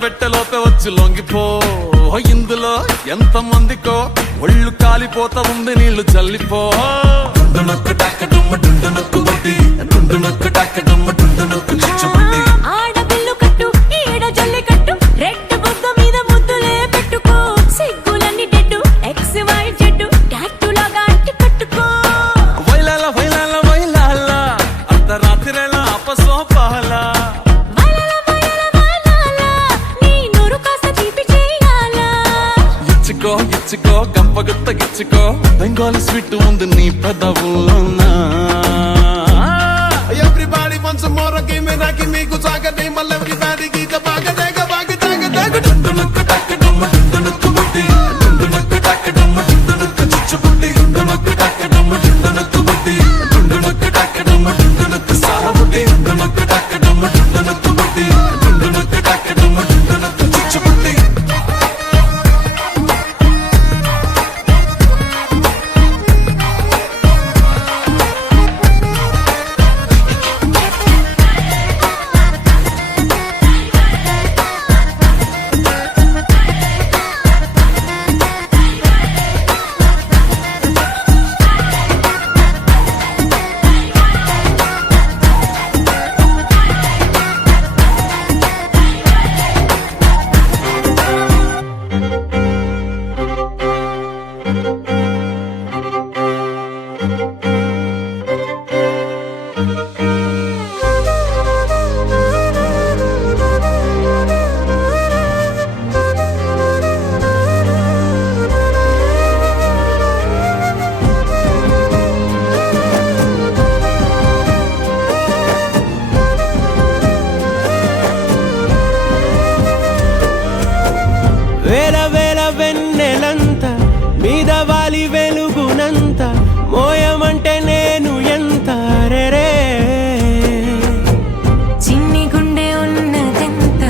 పెట్టెలోపే వచ్చి లొంగిపో. ఇందులో ఎంత మందికో ఒళ్ళు కాలిపోతా ఉంది, నీళ్లు చల్లిపో. ఆడపిల్లు కట్టు ఈడ జల్లి కట్టు, రెడ్ బుగ్గ మీద ముద్దులే పెట్టుకో. సిగ్గులన్నీ డెడ్డు XY జెడ్డు టాటూలాగా అంటి కట్టుకో. వైలాల వైలాల వైలాల అర్ధరాత్రిల అపసోపాల. ఇచ్చుకో ఇచ్చుకో గంపగుత్త గిచ్చుకో, బెంగాలీ స్వీట్ ఉంది నీ పెదవుల్లోనా. Everybody wants some more, give me that, give me good saga, name all everybody, give the bag, dega, bag, dega, dega, dundunuk, takadum, dundunuk, butti, dundunuk, takadum, dundunuk, chuchubutti, dundunuk, takadum, dundunuk, butti, dundunuk, takadum, dundunuk, sarabutti, dundunuk, takadum, dundunuk, butti, dundunuk, takadum, dundunuk, chuchubutti. వేల వేల వెన్నెలంత మీద వాలి వెలుగునంత, మోయమంటే నేను ఎంత రే. చిన్ని గుండె ఉన్నదెంత,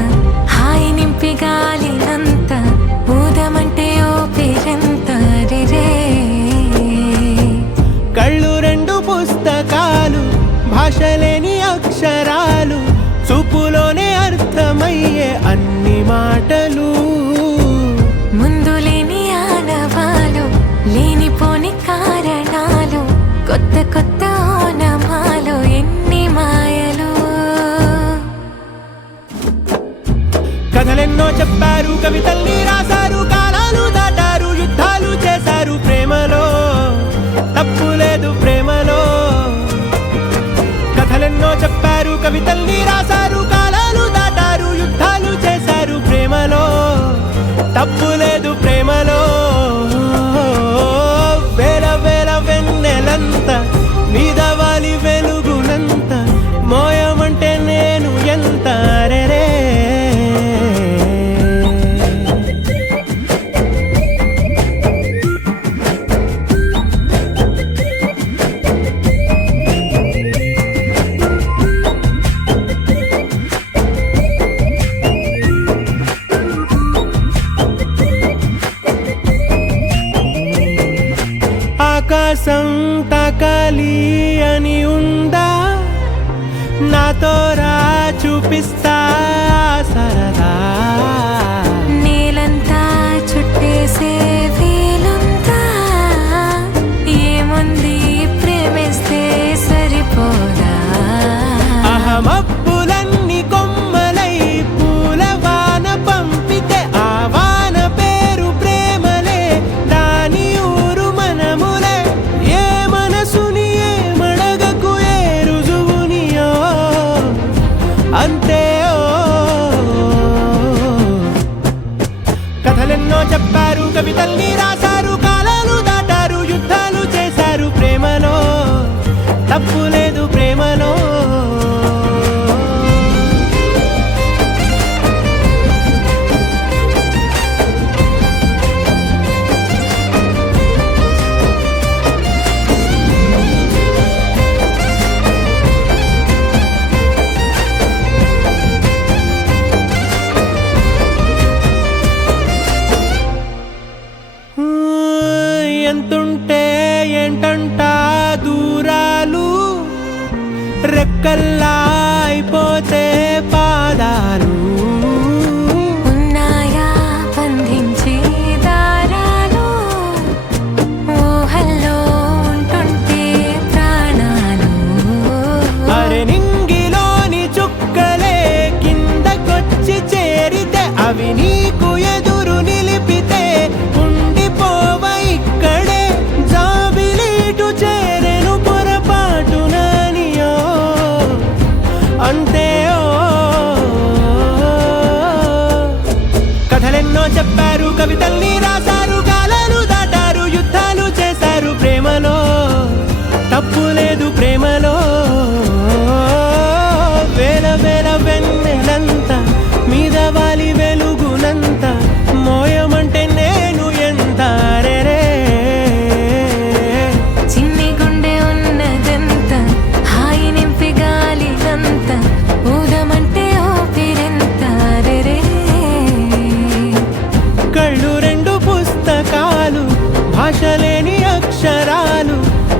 హాయి నింపి గాలినంత, ఊదమంటే ఓపిరెంత రే. కళ్ళు రెండు పుస్తకాలు, భాషలేని అక్షరాలు, చూపులోనే అర్థమయ్యే అన్ని మాటలు. ముందు లేని ఆనవాలు, లేనిపోని కారణాలు, కొత్త కొత్త ఓనమాలు, ఎన్ని మాయలు. కథలెన్నో చెప్పారు, కవితల్ని రాశారు, కాలాలు దాటారు, యుద్ధాలు చేశారు ప్రేమలో, తప్పు లేదు ప్రేమలో. కథలెన్నో చెప్పారు, కవితల్ని రాశారు, కాలాలు దాటారు, యుద్ధాలు చేశారు ప్రేమలో, తప్పు లేదు ప్రేమలో. వేల వేల వెన్నెలంత మీద వాలి వెలుగునంత, మోయమంటే నేను ఎంత రే. ఆకాశం తాకాలి అని ఉందా, నాతో రా చూపిస్తా సరదా. నేలంతా చుట్టేసే వీలుందా, ఏముంది ప్రేమిస్తే సరిపోదా. అహమప్పులన్నీ కొమ్మలై పూలవాన పంపితే, ఆ వాన పేరు ప్రేమలే, దాని ఊరు మనములే. ఏ మనసుని ఏ మడగకు, ఏ రుజువునియో అంతే. కథలెన్నో చెప్పారు, కవితల్ని రాశారు, కాలాలు దాటారు, యుద్ధాలు చేశారు ప్రేమలో, తప్పు లేదు ప్రేమలో. ఎంతుంటే ఏంటంట దూరాలు, రెక్కల్లా అయిపోతే పాదాలు. భాష లేని అక్షరాలు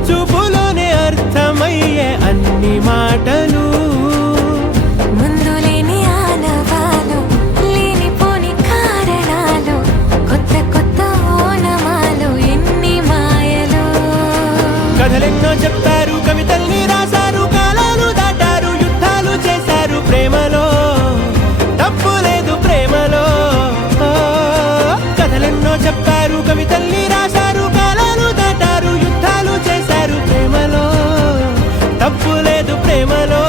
చూపులోనే అర్థమయ్యే అన్ని మాటలు ముందు లేని ఆనవాలు లేనిపోని కారణాలు కొత్త కొత్త ఓనమాలు ఎన్ని మాయలు కథలెన్నో చెప్తారు కవితల్ని రాశారు కాలాలు దాటారు యుద్ధాలు చేశారు ప్రేమలో తప్పు లేదు ప్రేమలో కథలెన్నో చెప్తారు కవితల్ని రాశారు కాలాలు దాటారు యుద్ధాలు చేశారు ప్రేమలో తప్పు లేదు ప్రేమలో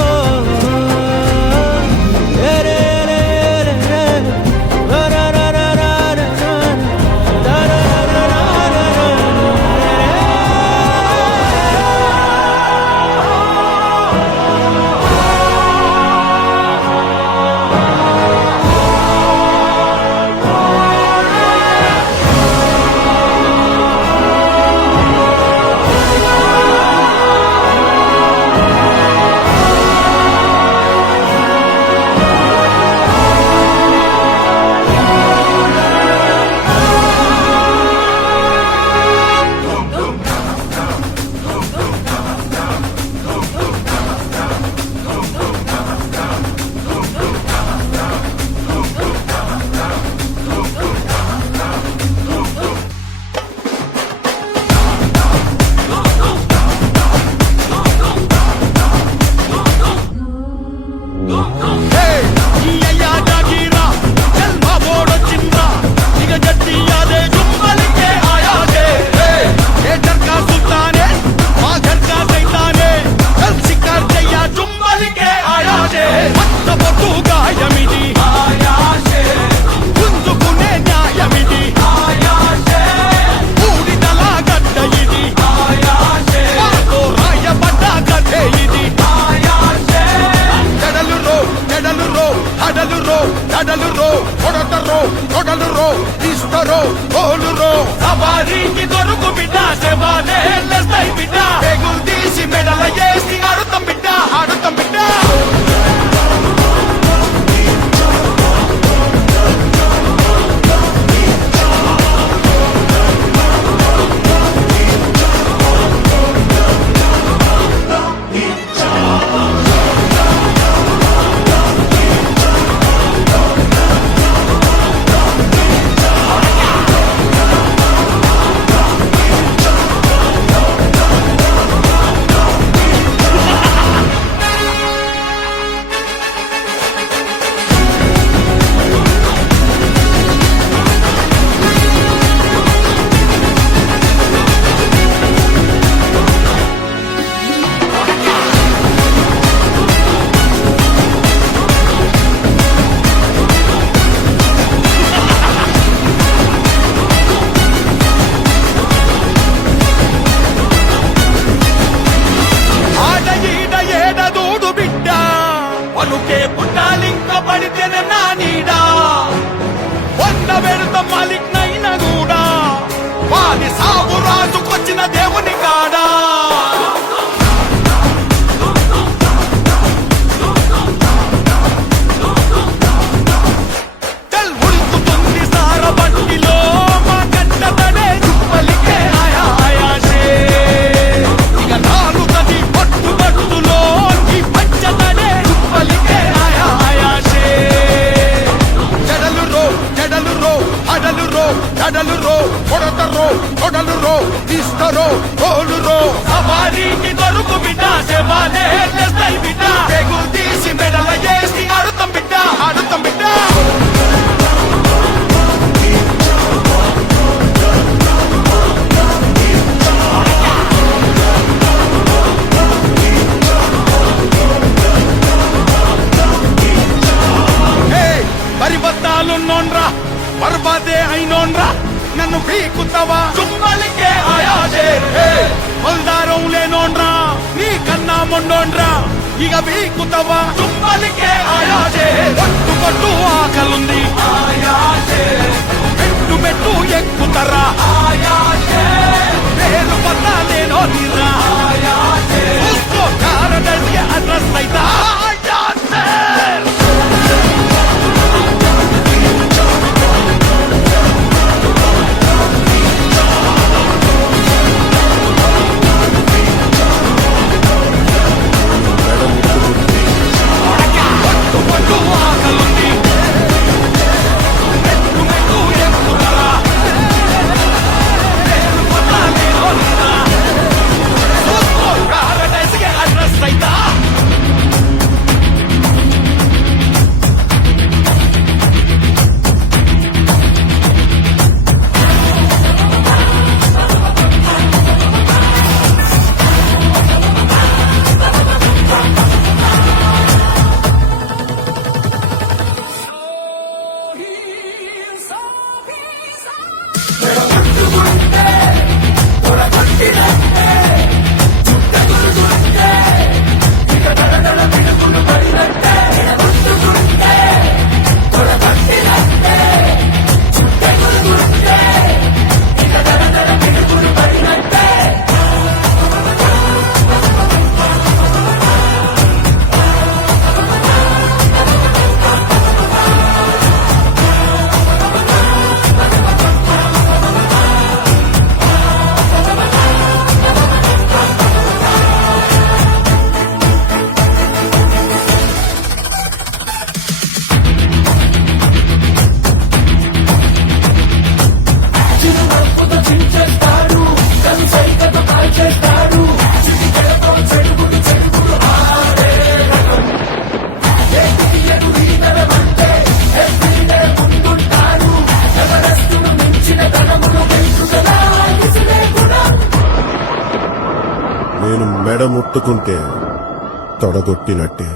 సవారీకి దొరుకు బిడ్డ సేవాలే బిడ్డ పేగులు తీసి మెడల వేసి ఆడుతాం బిడ్డ ఆడుతాం బిడ్డ దేవుని కాడా ఉడుకుతుంది సార బండిలో మా కంట తడే చుప్పలికే ఆయా ఆయాసే ఇక నాలుగది పట్టుబట్టులో ఈ పంచతడే చుప్పలికే ఆయా ఆయాసే జడలు రో అడలు రో జడలు రో కొడతరో కొడలు రో తీస్తరో కోలు రో సవారీకి దొరుకు బిడ్డ సేవాలే బిడ్డ పేగులు తీసి మెడల వేసి ఆడుతాం బిడ్డ ఆడుతాం బిడ్డ పరిబద్ధాలున్నోన్రా బర్బాదే అయినోన్రా నన్ను పీకుతావా చుమ్మలికే ఆయాసే బల్దారం లేనోన్రా నీ కన్నా మొండోన్రా ఇక పీకుతావా చుమ్మలికే ఆయాసే పట్టు పట్టు ఆకలుంది ఆయాసే మెట్టు మెట్టు ఎక్కుతరా ఆయాసే పేరు పన్నా లేనో నీరా ఆయాసే చూసుకో కారడల్కి అడ్రస్ అయితా ఆయాసే నేను మెడ ముట్టుకుంటే తొడగొట్టినట్టే.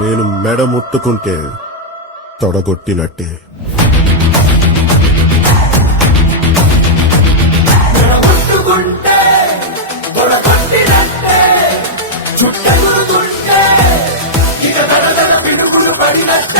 నేను మెడ ముట్టుకుంటే తొడగొట్టినట్టే. చుట్టూ ఇక పిడుగులు పడినట్టే